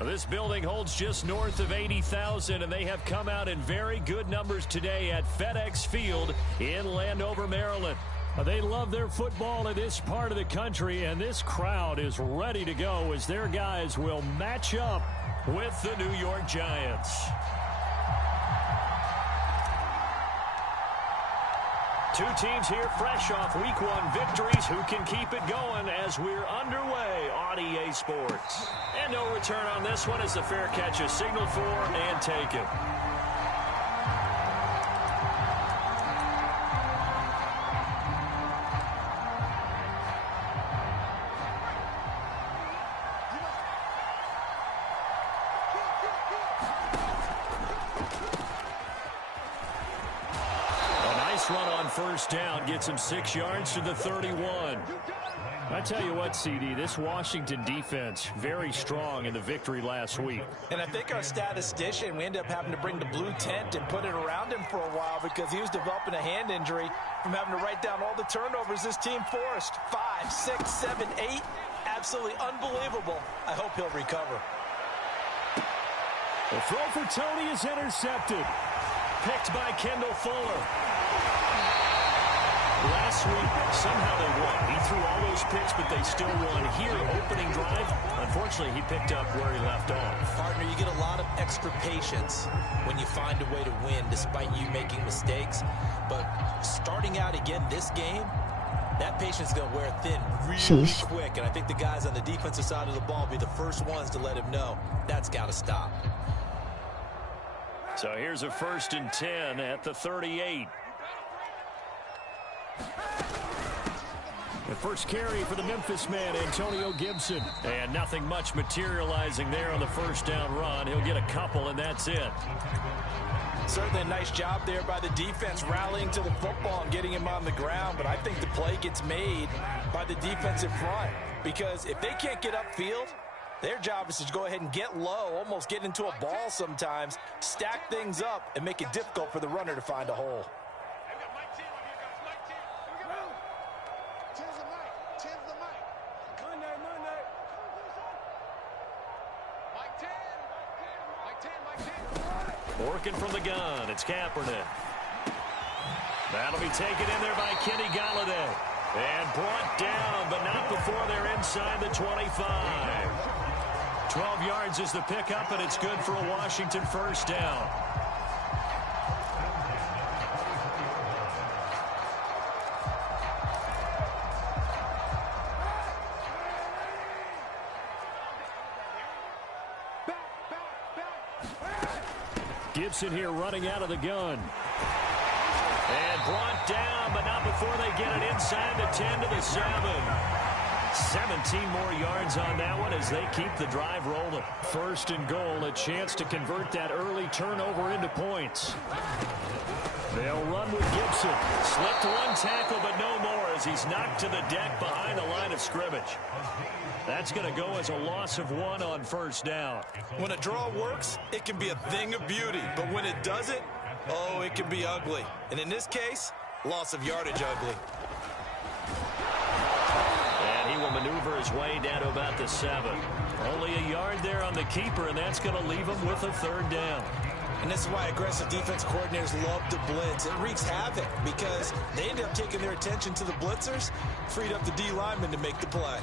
This building holds just north of 80,000, and they have come out in very good numbers today at FedEx Field in Landover, Maryland. They love their football in this part of the country, and this crowd is ready to go as their guys will match up with the New York Giants. Two teams here fresh off Week 1 victories. Who can keep it going as we're underway on EA Sports? And no return on this one as the fair catch is signaled for and taken. First down gets him 6 yards to the 31. I tell you what, CD, this Washington defense, very strong in the victory last week. And I think our statistician, we ended up having to bring the blue tent and put it around him for a while because he was developing a hand injury from having to write down all the turnovers this team forced. 5, 6, 7, 8. Absolutely unbelievable. I hope he'll recover. The throw for Tony is intercepted. Picked by Kendall Fuller. Last week, somehow they won. He threw all those picks, but they still won. Here, opening drive, unfortunately, he picked up where he left off. Partner, you get a lot of extra patience when you find a way to win, despite you making mistakes. But starting out again this game, that patience is going to wear thin really quick. And I think the guys on the defensive side of the ball will be the first ones to let him know that's got to stop. So here's a 1st and 10 at the 38. The first carry for the Memphis man, Antonio Gibson. And nothing much materializing there on the first down run. He'll get a couple, and that's it. Certainly a nice job there by the defense rallying to the football and getting him on the ground. But I think the play gets made by the defensive front. Because if they can't get upfield, their job is to go ahead and get low, almost get into a ball sometimes, stack things up, and make it difficult for the runner to find a hole. Working from the gun, it's Kaepernick. That'll be taken in there by Kenny Golladay. And brought down, but not before they're inside the 25. 12 yards is the pickup, and it's good for a Washington first down. Gibson here running out of the gun. And brought down, but not before they get it inside the 10 to the 7. 17 more yards on that one as they keep the drive rolling. 1st and goal, a chance to convert that early turnover into points. They'll run with Gibson. Slipped one tackle, but no more as he's knocked to the deck behind the line of scrimmage. That's going to go as a loss of 1 on first down. When a draw works, it can be a thing of beauty. But when it doesn't, oh, it can be ugly. And in this case, loss of yardage ugly. And he will maneuver his way down to about the 7. Only a yard there on the keeper, and that's going to leave him with a 3rd down. And this is why aggressive defense coordinators love to blitz. It wreaks havoc because they end up taking their attention to the blitzers, freed up the D lineman to make the play.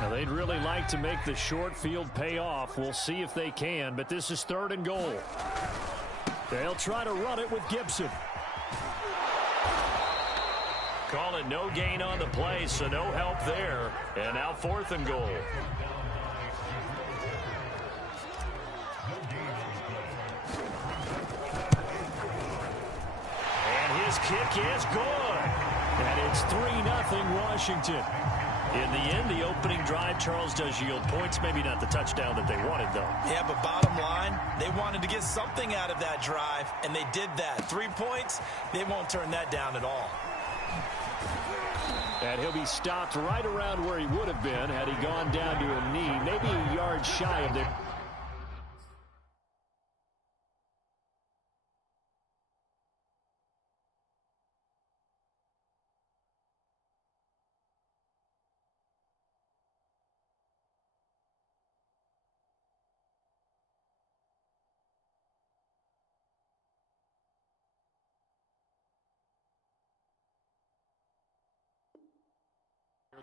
Now they'd really like to make the short field pay off. We'll see if they can, but this is 3rd and goal. They'll try to run it with Gibson. Call it no gain on the play, so no help there. And now 4th and goal. And his kick is good. And it's 3-0 Washington. In the end, the opening drive, Charles, does yield points. Maybe not the touchdown that they wanted, though. Yeah, but bottom line, they wanted to get something out of that drive, and they did that. 3 points, they won't turn that down at all. And he'll be stopped right around where he would have been had he gone down to a knee, maybe a yard shy of there.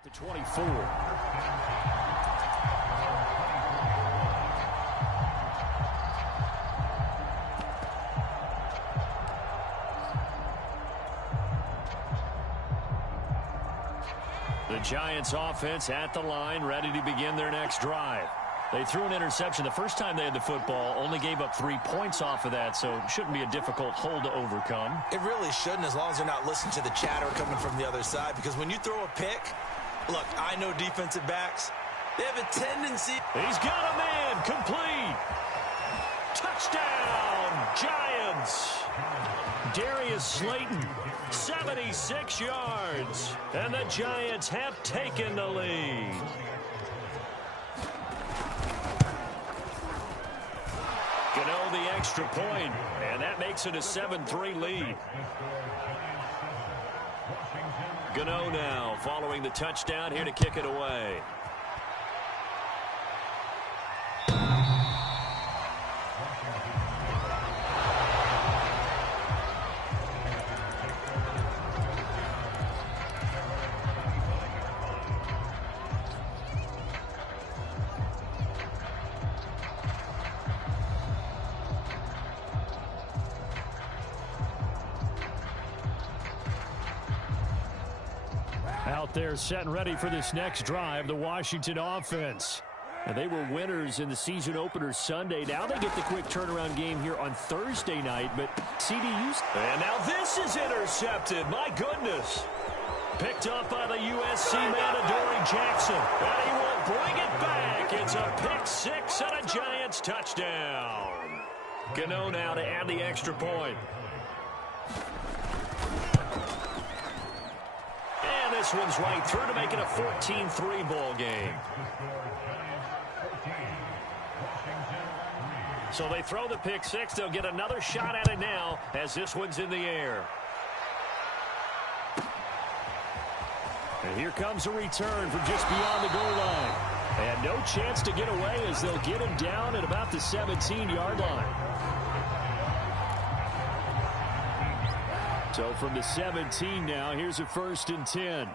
At the 24. The Giants offense at the line, ready to begin their next drive. They threw an interception the first time they had the football, only gave up 3 points off of that, so it shouldn't be a difficult hole to overcome. It really shouldn't, as long as you're not listening to the chatter coming from the other side, because when you throw a pick, look, I know defensive backs, they have a tendency. He's got a man, complete. Touchdown, Giants. Darius Slayton, 76 yards, and the Giants have taken the lead. Gano the extra point, and that makes it a 7-3 lead. Gano now following the touchdown here to kick it away. Out there set and ready for this next drive, the Washington offense. And they were winners in the season opener Sunday. Now they get the quick turnaround game here on Thursday night, but CDU's... And now this is intercepted. My goodness. Picked up by the USC man, Adoree Jackson. And he will bring it back. It's a pick six and a Giants touchdown. Gano now to add the extra point. And this one's right through to make it a 14-3 ball game. So they throw the pick six. They'll get another shot at it now as this one's in the air. And here comes a return from just beyond the goal line. And no chance to get away as they'll get him down at about the 17-yard line. So from the 17 now, here's a 1st and 10.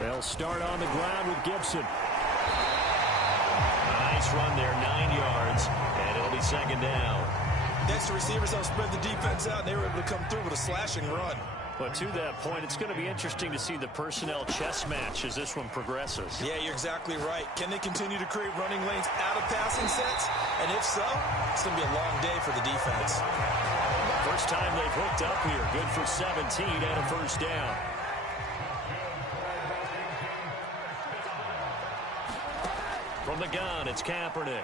They'll start on the ground with Gibson. Nice run there, 9 yards, and it'll be 2nd down. Next, the receivers help spread the defense out, and they were able to come through with a slashing run. But to that point, it's going to be interesting to see the personnel chess match as this one progresses. Yeah, you're exactly right. Can they continue to create running lanes out of passing sets? And if so, it's going to be a long day for the defense. First time they've hooked up here. Good for 17 and a 1st down. From the gun, it's Kaepernick.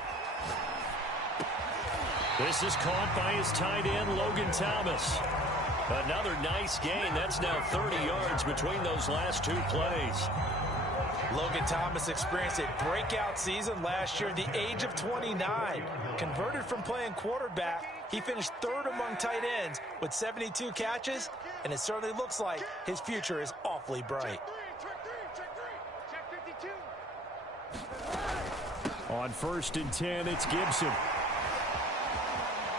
This is caught by his tight end, Logan Thomas. Another nice gain. That's now 30 yards between those last 2 plays. Logan Thomas experienced a breakout season last year at the age of 29. Converted from playing quarterback, he finished 3rd among tight ends with 72 catches, and it certainly looks like his future is awfully bright. On 1st and 10, it's Gibson.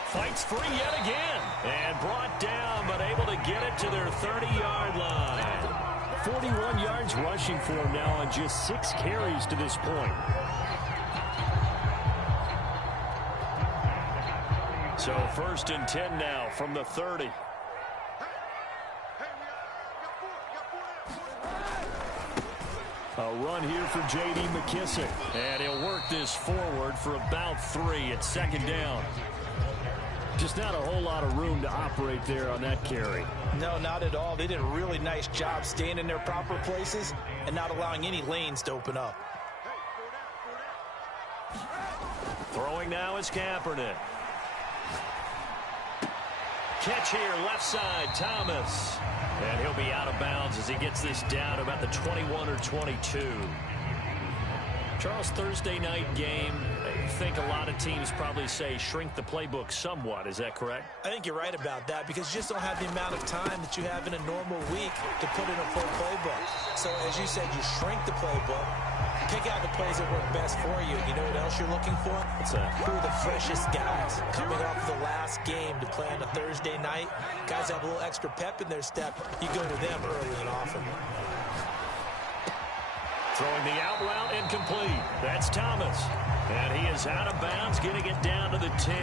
Fights free yet again. And brought down, but able to get it to their 30-yard line. 41 yards rushing for him now on just 6 carries to this point. So 1st and 10 now from the 30. A run here for J.D. McKissic. And he'll work this forward for about 3. It's 2nd down. Just not a whole lot of room to operate there on that carry. No, not at all. They did a really nice job staying in their proper places and not allowing any lanes to open up. Throwing now is Kaepernick. Catch here, left side, Thomas. And he'll be out of bounds as he gets this down about the 21 or 22. Charles, Thursday night game, I think a lot of teams probably say shrink the playbook somewhat. Is that correct? I think you're right about that because you just don't have the amount of time that you have in a normal week to put in a full playbook. So as you said, you shrink the playbook, Pick out the plays that work best for you. You know what else you're looking for? Who are the freshest guys coming off the last game to play on a Thursday night? Guys have a little extra pep in their step. You go to them early and often. Throwing the out route incomplete. That's Thomas. And he is out of bounds, getting it down to the 10.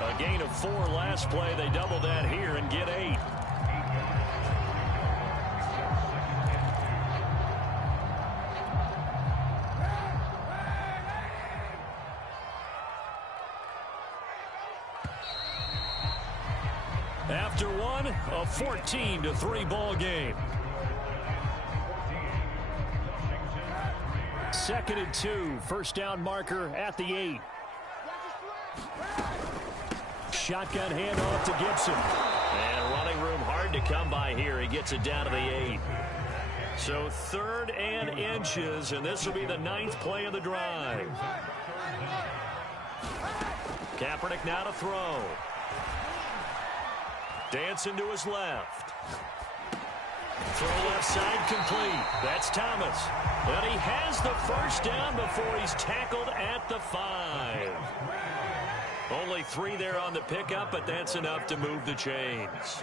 A gain of 4 last play. They double that here and get 8. After one, a 14-3 ball game. 2nd and 2, first down marker at the 8. Shotgun handoff to Gibson. And running room hard to come by here. He gets it down to the 8. So 3rd and inches, and this will be the 9th play of the drive. Kaepernick now to throw. Dancing to his left. Throw left side complete. That's Thomas. And he has the first down before he's tackled at the 5. Only 3 there on the pickup, but that's enough to move the chains.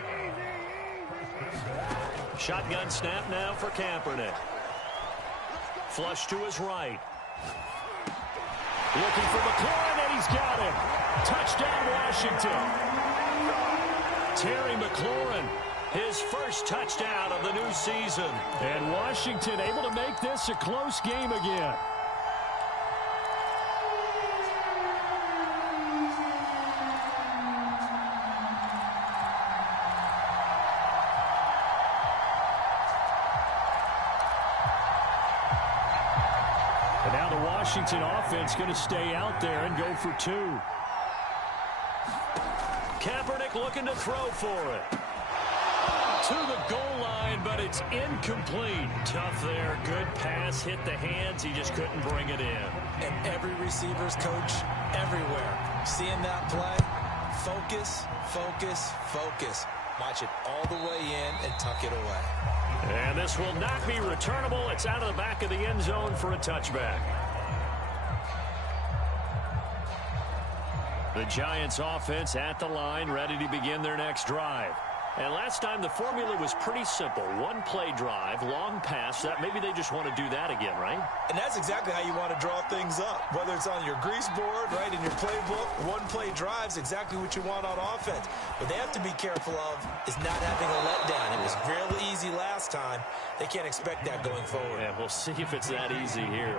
Shotgun snap now for Kaepernick. Flush to his right. Looking for McLaurin, and he's got him. Touchdown, Washington. Terry McLaurin, his first touchdown of the new season. And Washington able to make this a close game again. And now the Washington offense going to stay out there and go for 2. Kaepernick looking to throw for it. To the goal line, but it's incomplete. Tough there. Good pass. Hit the hands. He just couldn't bring it in. And every receiver's coach everywhere. Seeing that play, focus, focus, focus. Watch it all the way in and tuck it away. And this will not be returnable. It's out of the back of the end zone for a touchback. The Giants offense at the line, ready to begin their next drive. And last time the formula was pretty simple. 1 play drive, long pass. That maybe they just want to do that again, right? And that's exactly how you want to draw things up. Whether it's on your grease board, right, in your playbook, 1 play drive's exactly what you want on offense. What they have to be careful of is not having a letdown. It was real easy last time. They can't expect that going forward. Yeah, we'll see if it's that easy here.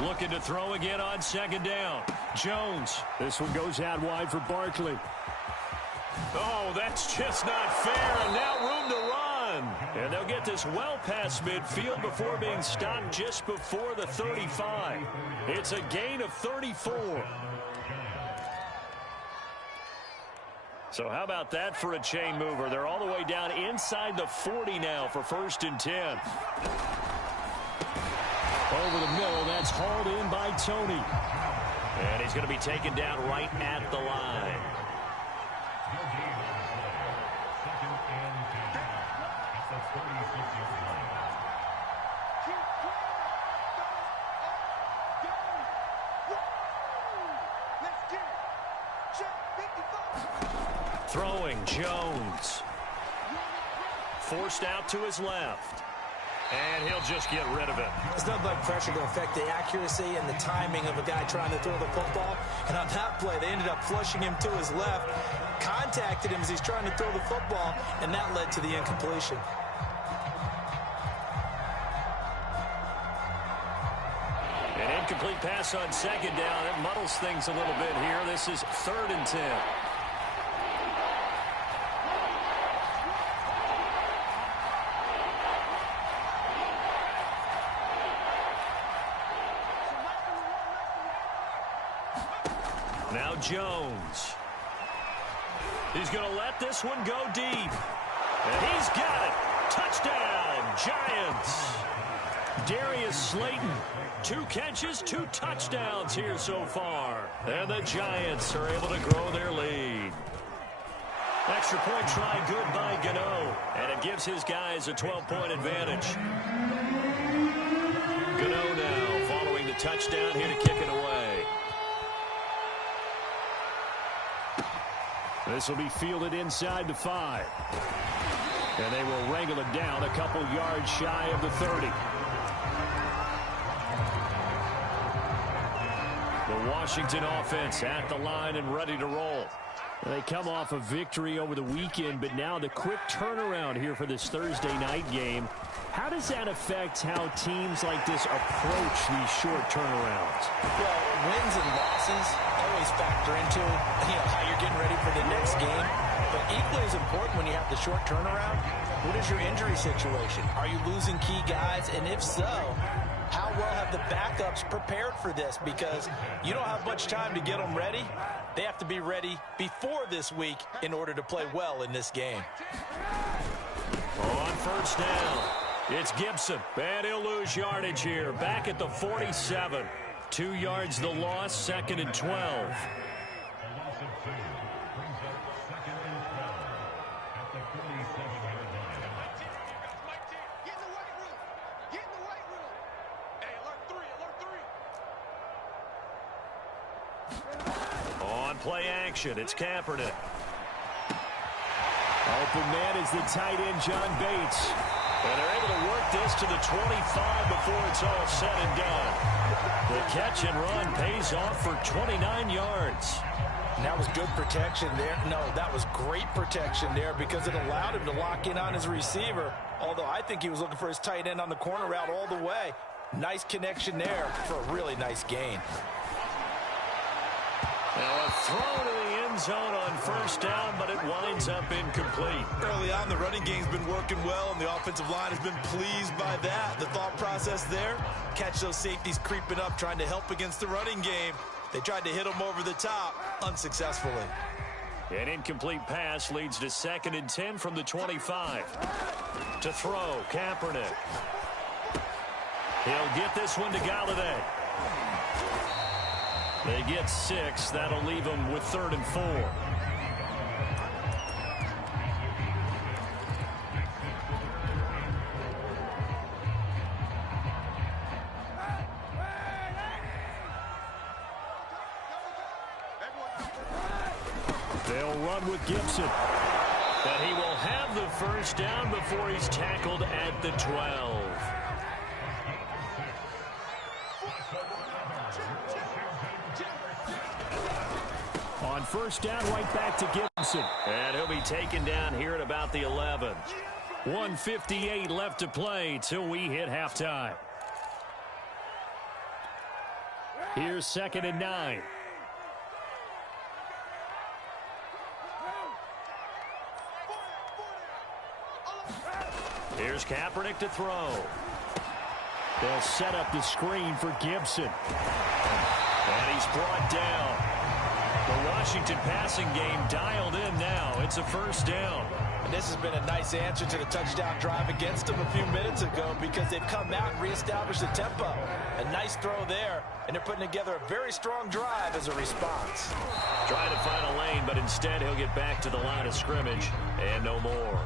Looking to throw again on 2nd down. Jones. This one goes out wide for Barkley. Oh, that's just not fair. And now room to run. And they'll get this well past midfield before being stopped just before the 35. It's a gain of 34. So how about that for a chain mover? They're all the way down inside the 40 now for 1st and 10. Over the middle, that's hauled in by Tony. And he's going to be taken down right at the line. Throwing, Jones. Forced out to his left. And he'll just get rid of it. There's nothing like pressure to affect the accuracy and the timing of a guy trying to throw the football. And on that play, they ended up flushing him to his left, contacted him as he's trying to throw the football, and that led to the incompletion. An incomplete pass on 2nd down. It muddles things a little bit here. This is 3rd and 10. Now Jones. He's going to let this one go deep. And he's got it. Touchdown, Giants. Darius Slayton, 2 catches, 2 touchdowns here so far. And the Giants are able to grow their lead. Extra point try good by Gano, and it gives his guys a 12-point advantage. Gano now following the touchdown here to kick it away. This will be fielded inside the 5. And they will wrangle it down a couple yards shy of the 30. The Washington offense at the line and ready to roll. They come off a victory over the weekend, but now the quick turnaround here for this Thursday night game. How does that affect how teams like this approach these short turnarounds? Well, wins and losses always factor into how you're getting ready for the next game. But equally as important when you have the short turnaround, what is your injury situation? Are you losing key guys? And if so, how well have the backups prepared for this? Because you don't have much time to get them ready. They have to be ready before this week in order to play well in this game. On first down, it's Gibson. And he'll lose yardage here. Back at the 47. 2 yards the loss, 2nd and 12. Play action. It's Kaepernick. Open man is the tight end, John Bates. And they're able to work this to the 25 before it's all said and done. The catch and run pays off for 29 yards. And that was good protection there. No, that was great protection there because it allowed him to lock in on his receiver. Although I think he was looking for his tight end on the corner route all the way. Nice connection there for a really nice gain. Now a throw to the end zone on first down, but it winds up incomplete. Early on, the running game's been working well, and the offensive line has been pleased by that. The thought process there, catch those safeties creeping up, trying to help against the running game. They tried to hit them over the top, unsuccessfully. An incomplete pass leads to 2nd and 10 from the 25. To throw, Kaepernick. He'll get this one to Galladay. They get 6. That'll leave them with 3rd and 4. They'll run with Gibson. But he will have the first down before he's tackled at the 12. On first down, right back to Gibson. And he'll be taken down here at about the 11. 1:58 left to play till we hit halftime. Here's 2nd and 9. Here's Kaepernick to throw. They'll set up the screen for Gibson. And he's brought down. The Washington passing game dialed in now. It's a first down. And this has been a nice answer to the touchdown drive against them a few minutes ago because they've come out and reestablished the tempo. A nice throw there, and they're putting together a very strong drive as a response. Trying to find a lane, but instead he'll get back to the line of scrimmage and no more.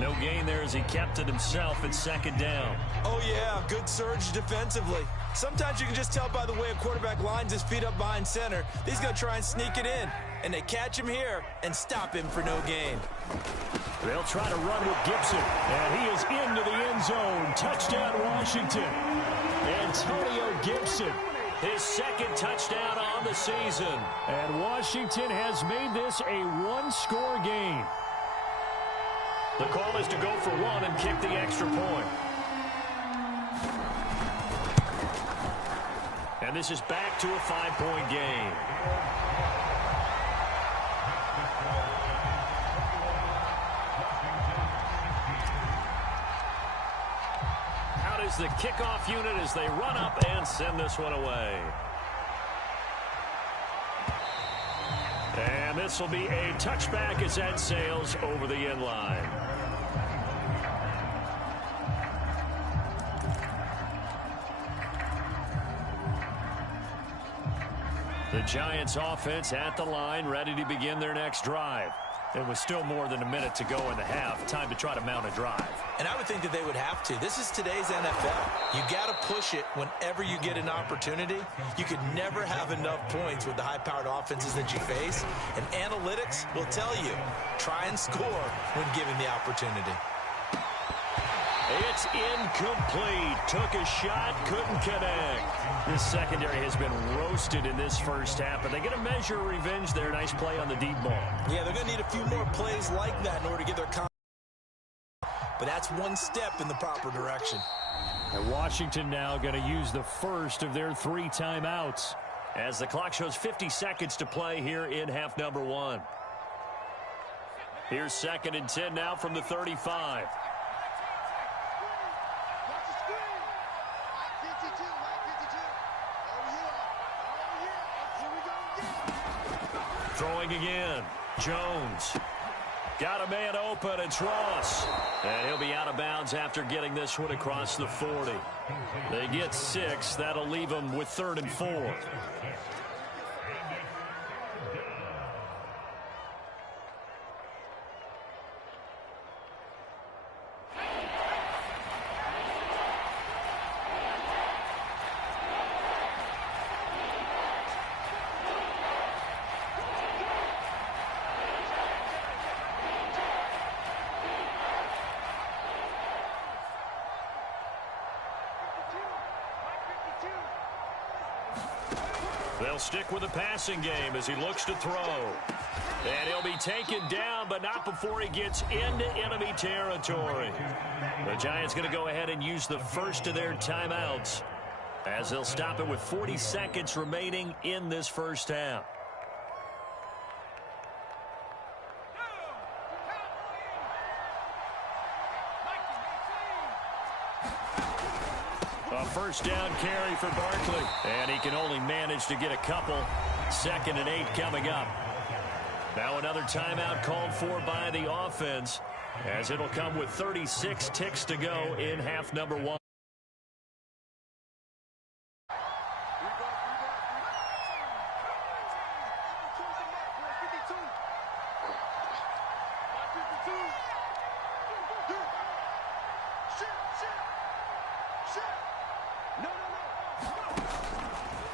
No gain there as he kept it himself at 2nd down. Oh, yeah, good surge defensively. Sometimes you can just tell by the way a quarterback lines his feet up behind center. He's going to try and sneak it in, and they catch him here and stop him for no gain. They'll try to run with Gibson, and he is into the end zone. Touchdown, Washington. Antonio Gibson, his 2nd touchdown on the season. And Washington has made this a one-score game. The call is to go for 1 and kick the extra point. And this is back to a 5-point game. Out is the kickoff unit as they run up and send this one away. And this will be a touchback as that sails over the end line. The Giants offense at the line, ready to begin their next drive. It was still more than a minute to go in the half. Time to try to mount a drive. And I would think that they would have to. This is today's NFL. You got to push it whenever you get an opportunity. You could never have enough points with the high-powered offenses that you face. And analytics will tell you, try and score when given the opportunity. It's incomplete. Took a shot, couldn't connect. This secondary has been roasted in this first half, but they get a measure of revenge there. Nice play on the deep ball. Yeah, they're going to need a few more plays like that in order to get their confidence. But that's one step in the proper direction. And Washington now going to use the first of their 3 timeouts as the clock shows 50 seconds to play here in half number 1. Here's 2nd and 10 now from the 35. Throwing again. Jones. Got a man open. It's Ross. And he'll be out of bounds after getting this one across the 40. They get 6. That'll leave them with 3rd and 4. They'll stick with the passing game as he looks to throw. And he'll be taken down, but not before he gets into enemy territory. The Giants going to go ahead and use the first of their timeouts as they'll stop it with 40 seconds remaining in this first half. A first down carry for Barkley. And he can only manage to get a couple. 2nd and 8 coming up. Now another timeout called for by the offense as it'll come with 36 ticks to go in half number 1.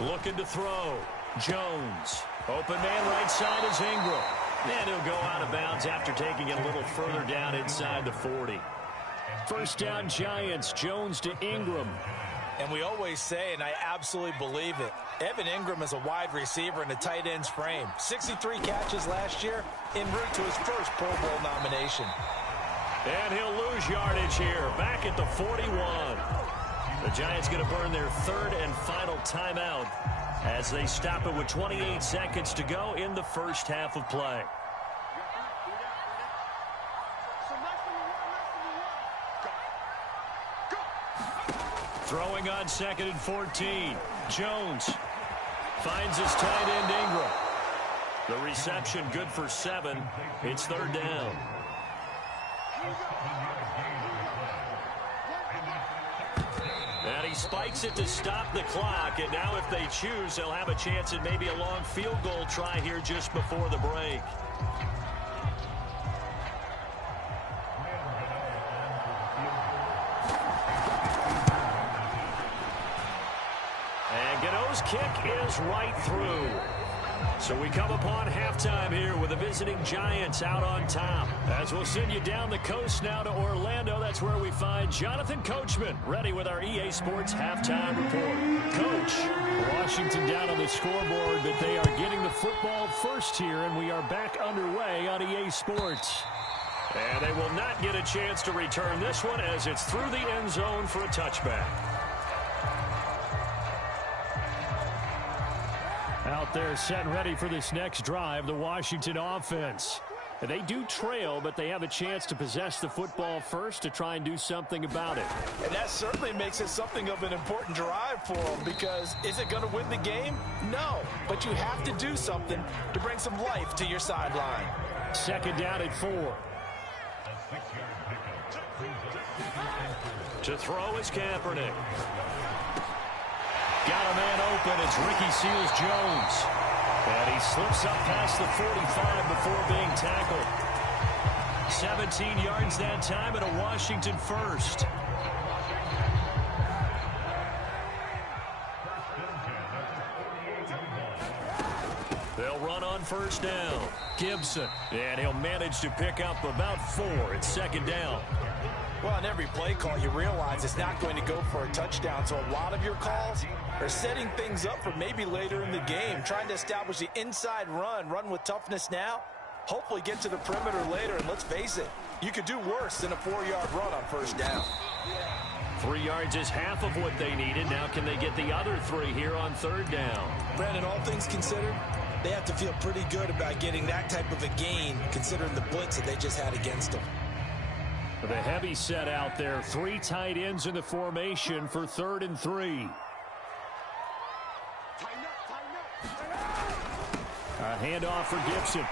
Looking to throw. Jones. Open man right side is Ingram. And he'll go out of bounds after taking it a little further down inside the 40. First down Giants. Jones to Ingram. And we always say, and I absolutely believe it, Evan Ingram is a wide receiver in a tight end's frame. 63 catches last year, en route to his first Pro Bowl nomination. And he'll lose yardage here, back at the 41. The Giants going to burn their 3rd and final timeout as they stop it with 28 seconds to go in the first half of play. Throwing on 2nd and 14. Jones finds his tight end Ingram. The reception good for 7. It's 3rd down. And he spikes it to stop the clock. And now if they choose, they'll have a chance at maybe a long field goal try here just before the break. And Gano's kick is right through. So we come upon halftime here with the visiting Giants out on top. As we'll send you down the coast now to Orlando, that's where we find Jonathan Coachman ready with our EA Sports halftime report. Coach, Washington down on the scoreboard, but they are getting the football first here, and we are back underway on EA Sports. And they will not get a chance to return this one as it's through the end zone for a touchback. Out there set and ready for this next drive, the Washington offense. They do trail, but they have a chance to possess the football first to try and do something about it. And that certainly makes it something of an important drive for them, because is it going to win the game? No, but you have to do something to bring some life to your sideline. 2nd down at 4. To throw is Kaepernick. Got a man open. It's Ricky Seals-Jones. And he slips up past the 45 before being tackled. 17 yards that time and a Washington first. They'll run on first down. Gibson. And he'll manage to pick up about 4 at second down. Well, on every play call, you realize it's not going to go for a touchdown. So a lot of your calls are setting things up for maybe later in the game, trying to establish the inside run with toughness now, hopefully get to the perimeter later. And let's face it, you could do worse than a 4-yard run on first down. 3 yards is half of what they needed. Now can they get the other 3 here on third down? Brandon, all things considered, they have to feel pretty good about getting that type of a gain, considering the blitz that they just had against them. The heavy set out there. 3 tight ends in the formation for 3rd and 3. A handoff for Gibson.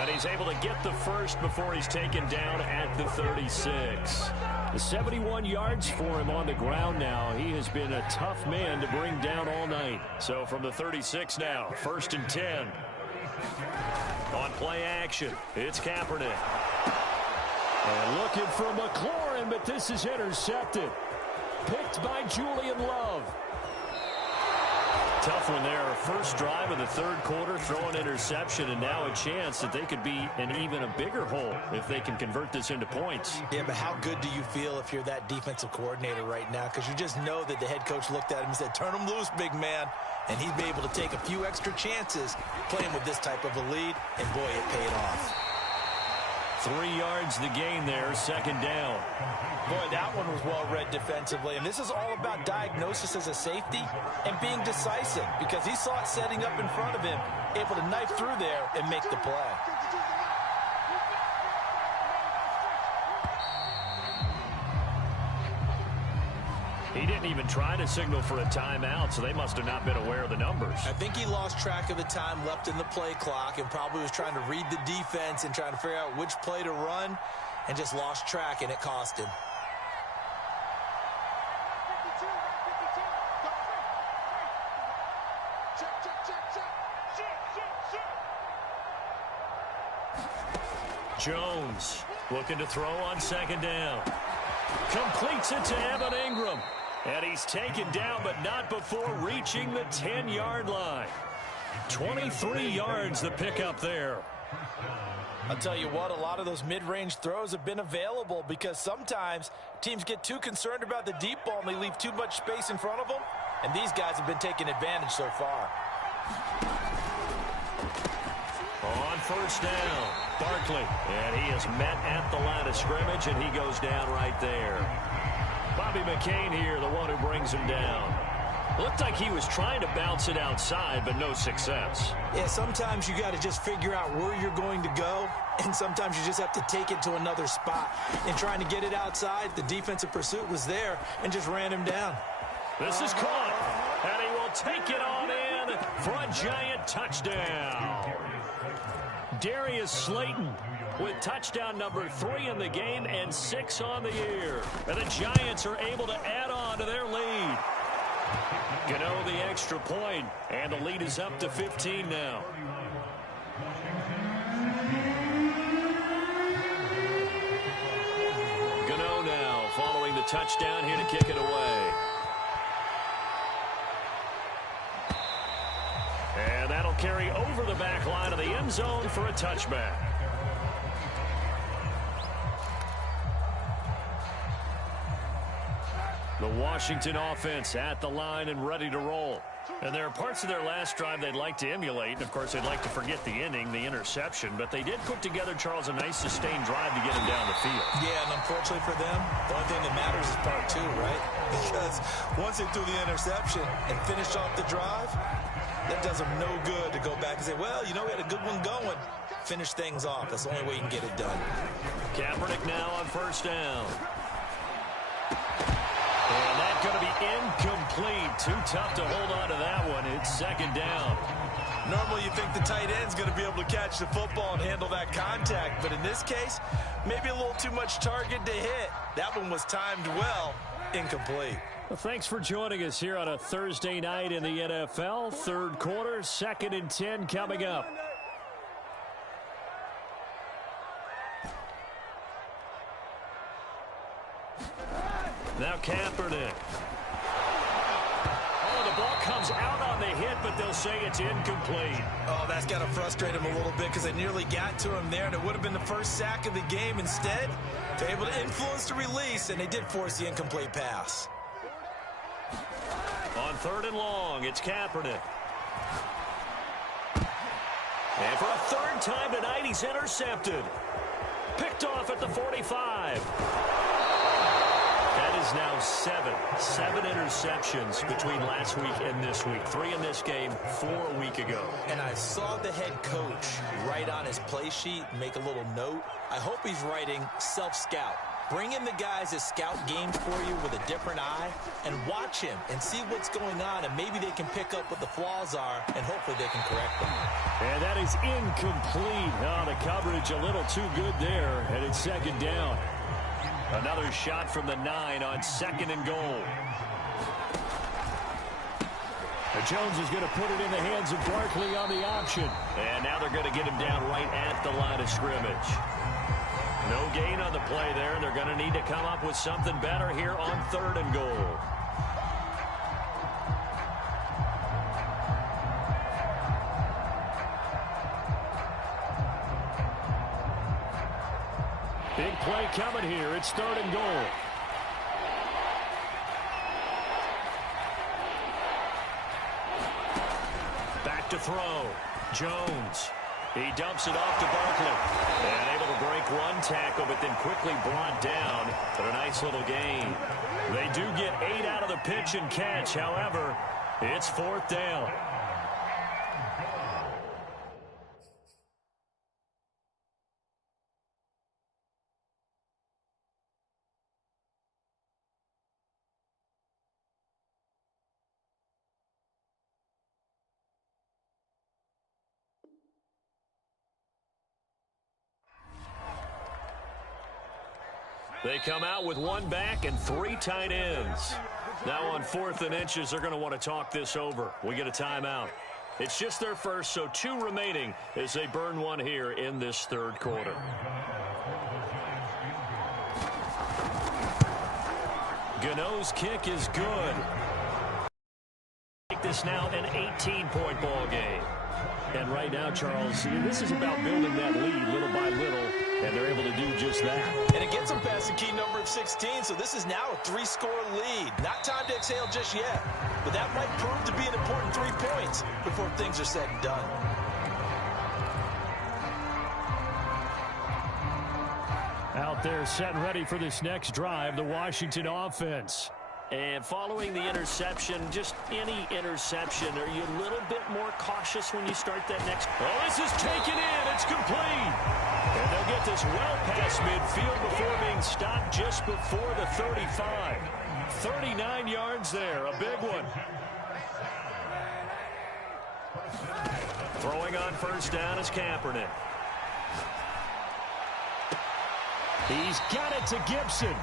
And he's able to get the first before he's taken down at the 36. The 71 yards for him on the ground now. He has been a tough man to bring down all night. So from the 36 now, 1st and 10. On play action, it's Kaepernick. And looking for McLaurin, but this is intercepted. Picked by Julian Love. Tough one there. First drive of the 3rd quarter, throw an interception, and now a chance that they could be in even a bigger hole if they can convert this into points. Yeah, but how good do you feel if you're that defensive coordinator right now? Because you just know that the head coach looked at him and said, turn him loose, big man. And he'd be able to take a few extra chances playing with this type of a lead, and boy, it paid off. 3 yards the gain there, 2nd down. Boy, that one was well read defensively. And this is all about diagnosis as a safety and being decisive, because he saw it setting up in front of him, able to knife through there and make the play. He didn't even try to signal for a timeout, so they must have not been aware of the numbers. I think he lost track of the time left in the play clock and probably was trying to read the defense and trying to figure out which play to run, and just lost track, and it cost him. Jones looking to throw on 2nd down. Completes it to Evan Ingram. And he's taken down, but not before reaching the 10-yard line. 23 yards the pickup there. I'll tell you what, a lot of those mid-range throws have been available, because sometimes teams get too concerned about the deep ball and they leave too much space in front of them. And these guys have been taking advantage so far. On first down, Barkley. And he is met at the line of scrimmage, and he goes down right there. Bobby McCain here, the one who brings him down. Looked like he was trying to bounce it outside, but no success. Yeah, sometimes you got to just figure out where you're going to go, and sometimes you just have to take it to another spot. And trying to get it outside, the defensive pursuit was there and just ran him down. This is caught, and he will take it on in for a giant touchdown. Darius Slayton with touchdown number 3 in the game and 6 on the year. And the Giants are able to add on to their lead. Gano the extra point, and the lead is up to 15 now. Gano now following the touchdown here to kick it away. And that'll carry over the back line of the end zone for a touchback. The Washington offense at the line and ready to roll. And there are parts of their last drive they'd like to emulate. And, of course, they'd like to forget the inning, the interception. But they did put together, Charles, a nice sustained drive to get him down the field. Yeah, and unfortunately for them, the only thing that matters is part 2, right? Because once they threw the interception and finished off the drive, that does them no good to go back and say, well, you know, we had a good one going. Finish things off. That's the only way you can get it done. Kaepernick now on first down. And that's going to be incomplete. Too tough to hold on to that one. It's 2nd down. Normally you think the tight end's going to be able to catch the football and handle that contact. But in this case, maybe a little too much target to hit. That one was timed well, incomplete. Well, thanks for joining us here on a Thursday night in the NFL. Third quarter, 2nd and 10 coming up. Now Kaepernick. Oh, the ball comes out on the hit, but they'll say it's incomplete. Oh, that's got to frustrate him a little bit because they nearly got to him there, and it would have been the first sack of the game. Instead, they're able to influence the release, and they did force the incomplete pass. On 3rd and long, it's Kaepernick. And for a 3rd time tonight, he's intercepted. Picked off at the 45. That is now 7 interceptions between last week and this week. 3 in this game, 4 a week ago. And I saw the head coach write on his play sheet, make a little note. I hope he's writing self-scout. Bring in the guys that scout games for you with a different eye and watch him and see what's going on, and maybe they can pick up what the flaws are, and hopefully they can correct them. And that is incomplete. Oh, the coverage a little too good there, and it's 2nd down. Another shot from the 9 on 2nd and goal. Jones is going to put it in the hands of Barkley on the option. And now they're going to get him down right at the line of scrimmage. No gain on the play there, and they're going to need to come up with something better here on 3rd and goal. Big play coming here. It's 3rd and goal. Back to throw. Jones. He dumps it off to Barkley. And able to break one tackle, but then quickly brought down. But a nice little gain. They do get 8 out of the pitch and catch. However, it's 4th down. They come out with 1 back and 3 tight ends. Now on 4th and inches, they're going to want to talk this over. We get a timeout. It's just their first, so 2 remaining as they burn 1 here in this 3rd quarter. Gano's kick is good. Make this now an 18-point ball game. And right now, Charles, this is about building that lead little by little, and they're able to do just that. And it gets them past the key number of 16, so this is now a 3-score lead. Not time to exhale just yet, but that might prove to be an important 3 points before things are said and done. Out there set and ready for this next drive, the Washington offense. And following the interception, just any interception, are you a little bit more cautious when you start that next? Oh, this is taken in. It's complete. And they'll get this well past midfield before being stopped just before the 35. 39 yards there, a big one. Throwing on 1st down is Kaepernick. He's got it to Gibson.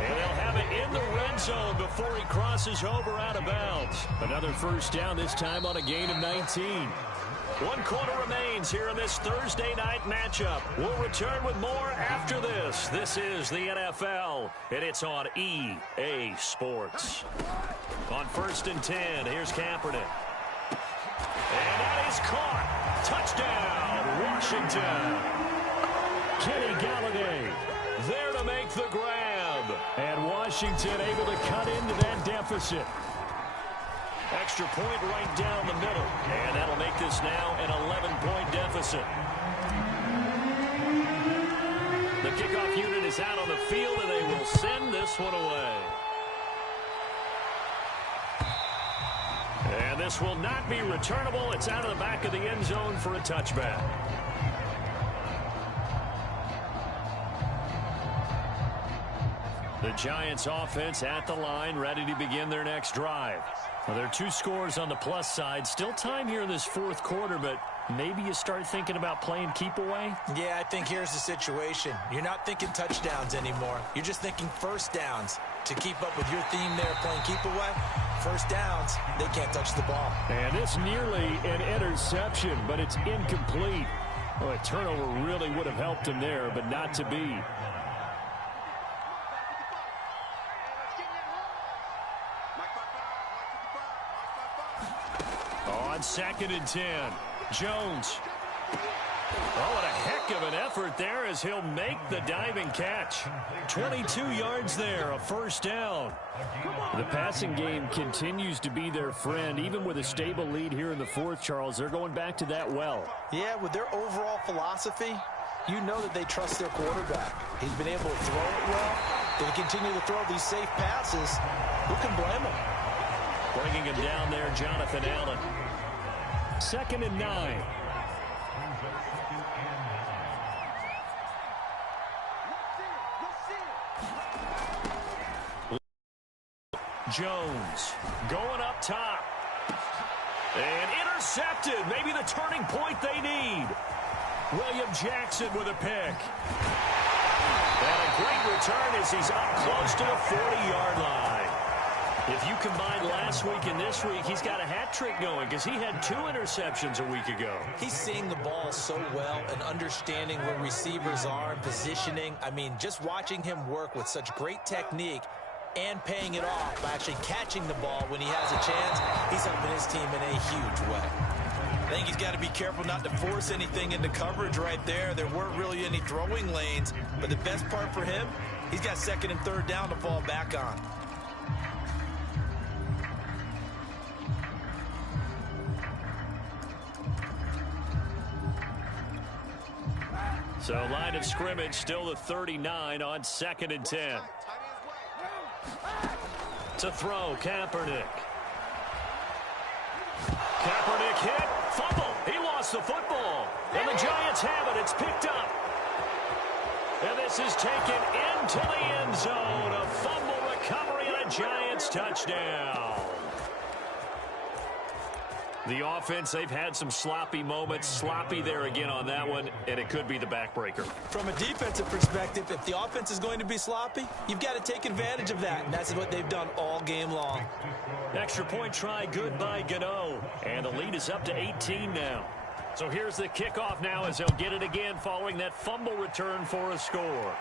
And they'll have it in the red zone before he crosses over out of bounds. Another 1st down, this time on a gain of 19. 1 quarter remains here in this Thursday night matchup. We'll return with more after this. This is the NFL, and it's on EA Sports. On 1st and 10, here's Kaepernick. And that is caught. Touchdown, Washington. Kenny Galladay there to make the grab. And Washington able to cut into that deficit. Extra point right down the middle. And that'll make this now an 11-point deficit. The kickoff unit is out on the field, and they will send this one away. And this will not be returnable. It's out of the back of the end zone for a touchback. The Giants offense at the line, ready to begin their next drive. Well, there are 2 scores on the plus side. Still time here in this 4th quarter, but maybe you start thinking about playing keep away? Yeah, I think here's the situation. You're not thinking touchdowns anymore. You're just thinking first downs. To keep up with your theme there, playing keep away, first downs, they can't touch the ball. And it's nearly an interception, but it's incomplete. Well, a turnover really would have helped him there, but not to be. On 2nd and 10, Jones. Oh, what a heck of an effort there as he'll make the diving catch. 22 yards there, a first down. The passing game continues to be their friend. Even with a stable lead here in the fourth, Charles, they're going back to that well. Yeah, with their overall philosophy, you know that they trust their quarterback. He's been able to throw it well. They continue to throw these safe passes. Who can blame him? Bringing him down there, Jonathan Allen. 2nd and 9. Jones going up top. And intercepted. Maybe the turning point they need. William Jackson with a pick. And a great return as he's up close to the 40-yard line. If you combine last week and this week, he's got a hat trick going because he had 2 interceptions a week ago. He's seeing the ball so well and understanding where receivers are and positioning. I mean, just watching him work with such great technique and paying it off by actually catching the ball when he has a chance, he's helping his team in a huge way. I think he's got to be careful not to force anything into coverage right there. There weren't really any throwing lanes, but the best part for him, he's got 2nd and 3rd down to fall back on. So line of scrimmage still the 39 on 2nd and 10. To throw, Kaepernick. Kaepernick hit, fumble. He lost the football. And the Giants have it. It's picked up. And this is taken into the end zone. A fumble recovery and a Giants touchdown. The offense, they've had some sloppy moments. Sloppy there again on that one, and it could be the backbreaker. From a defensive perspective, if the offense is going to be sloppy, you've got to take advantage of that, and that's what they've done all game long. Extra point try, good by Gano. And the lead is up to 18 now. So here's the kickoff now as they'll get it again following that fumble return for a score.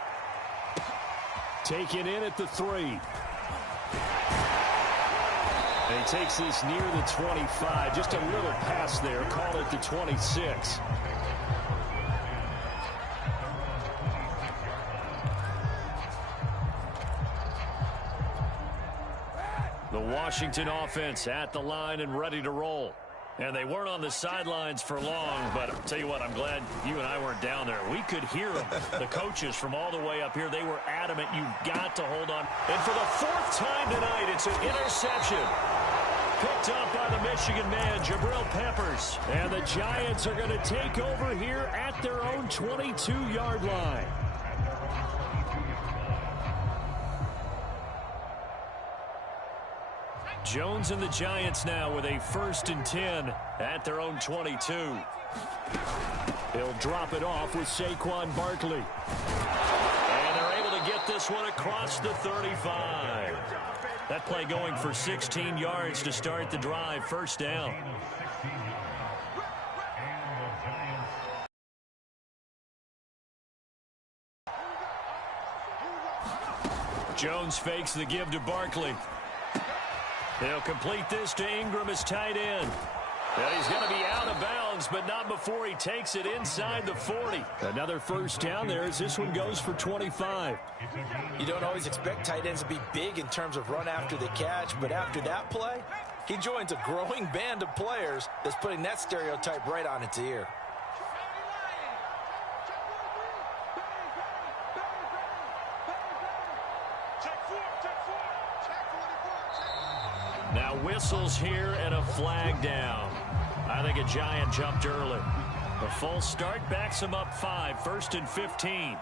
Taken in at the 3. And he takes this near the 25. Just a little pass there. Call it the 26. The Washington offense at the line and ready to roll. And they weren't on the sidelines for long, but I'll tell you what, I'm glad you and I weren't down there. We could hear them, the coaches from all the way up here. They were adamant, you've got to hold on. And for the 4th time tonight, it's an interception. Picked up by the Michigan man, Jabril Peppers. And the Giants are going to take over here at their own 22-yard line. Jones and the Giants now with a 1st and 10 at their own 22. He'll drop it off with Saquon Barkley. And they're able to get this one across the 35. That play going for 16 yards to start the drive. 1st down. Jones fakes the give to Barkley. They'll complete this to Ingram as tight end. And he's going to be out of bounds, but not before he takes it inside the 40. Another 1st down there as this one goes for 25. You don't always expect tight ends to be big in terms of run after the catch, but after that play, he joins a growing band of players that's putting that stereotype right on its ear. Now whistles here and a flag down. I think a Giant jumped early. A false start backs him up 5. 1st and 15.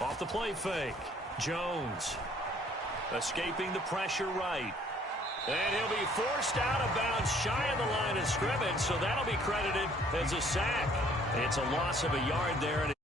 Off the play fake. Jones escaping the pressure right. And he'll be forced out of bounds shy of the line of scrimmage, so that'll be credited as a sack. It's a loss of a yard there.